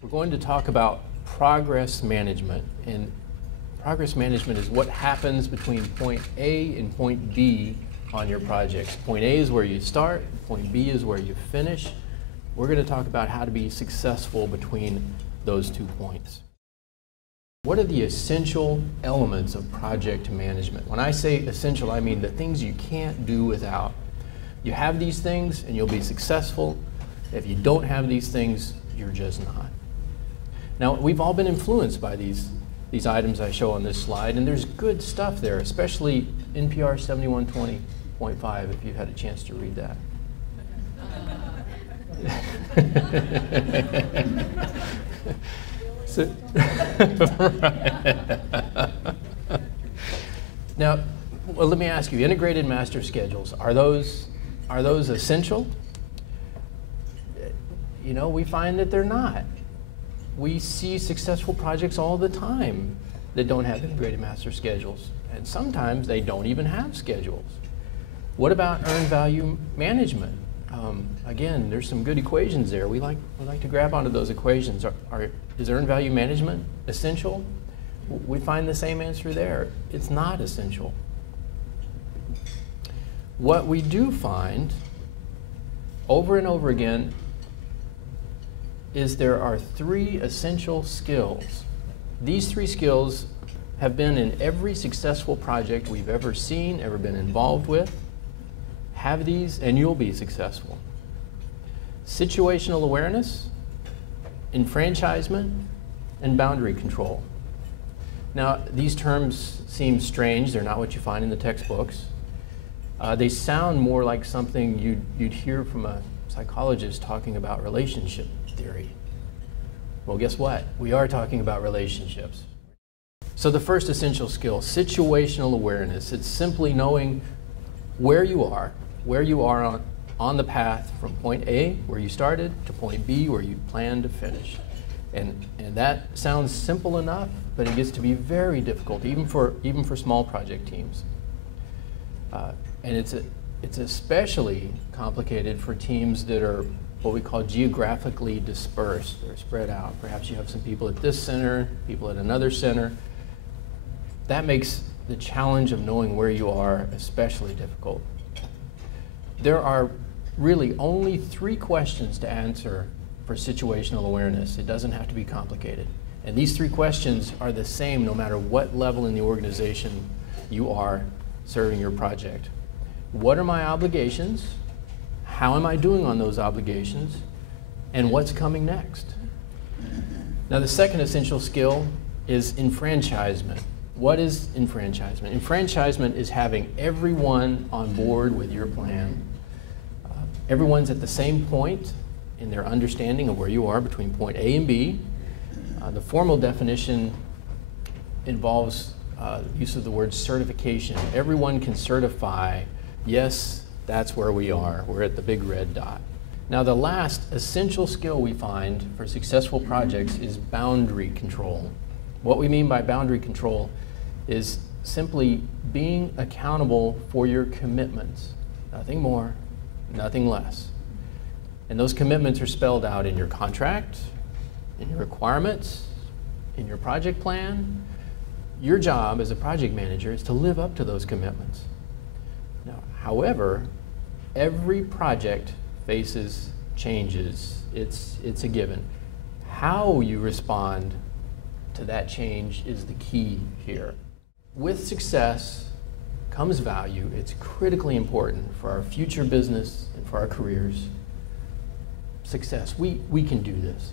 We're going to talk about progress management, and progress management is what happens between point A and point B on your projects. Point A is where you start, point B is where you finish. We're going to talk about how to be successful between those 2 points. What are the essential elements of project management? When I say essential, I mean the things you can't do without. You have these things and you'll be successful. If you don't have these things, you're just not. Now, we've all been influenced by these items I show on this slide, and there's good stuff there, especially NPR 7120.5, if you've had a chance to read that. Now, well, let me ask you, integrated master schedules, are those essential? You know, we find that they're not. We see successful projects all the time that don't have integrated master schedules, and sometimes they don't even have schedules. What about earned value management? Again, there's some good equations there. We like to grab onto those equations. Is earned value management essential? We find the same answer there. It's not essential. What we do find over and over again is there are 3 essential skills. These 3 skills have been in every successful project we've ever seen, ever been involved with. Have these and you'll be successful. Situational awareness, enfranchisement, and boundary control. Now, these terms seem strange. They're not what you find in the textbooks. They sound more like something you'd hear from a psychologist talking about relationship theory. Well, guess what? We are talking about relationships. So the first essential skill, situational awareness. It's simply knowing where you are on the path from point A, where you started, to point B, where you plan to finish. And that sounds simple enough, but it gets to be very difficult, even for small project teams. And it's especially complicated for teams that are what we call geographically dispersed. They're spread out. Perhaps you have some people at this center, people at another center. That makes the challenge of knowing where you are especially difficult. There are really only 3 questions to answer for situational awareness. It doesn't have to be complicated. And these 3 questions are the same no matter what level in the organization you are serving your project. What are my obligations? How am I doing on those obligations? And what's coming next? Now, the second essential skill is enfranchisement. What is enfranchisement? Enfranchisement is having everyone on board with your plan. Everyone's at the same point in their understanding of where you are between point A and B. The formal definition involves use of the word certification. Everyone can certify, yes, that's where we are. We're at the big red dot. Now, the last essential skill we find for successful projects is boundary control. What we mean by boundary control is simply being accountable for your commitments. Nothing more, nothing less. And those commitments are spelled out in your contract, in your requirements, in your project plan. Your job as a project manager is to live up to those commitments. Now, however, every project faces changes. It's a given. How you respond to that change is the key here. With success comes value. It's critically important for our future business and for our careers. Success, we can do this.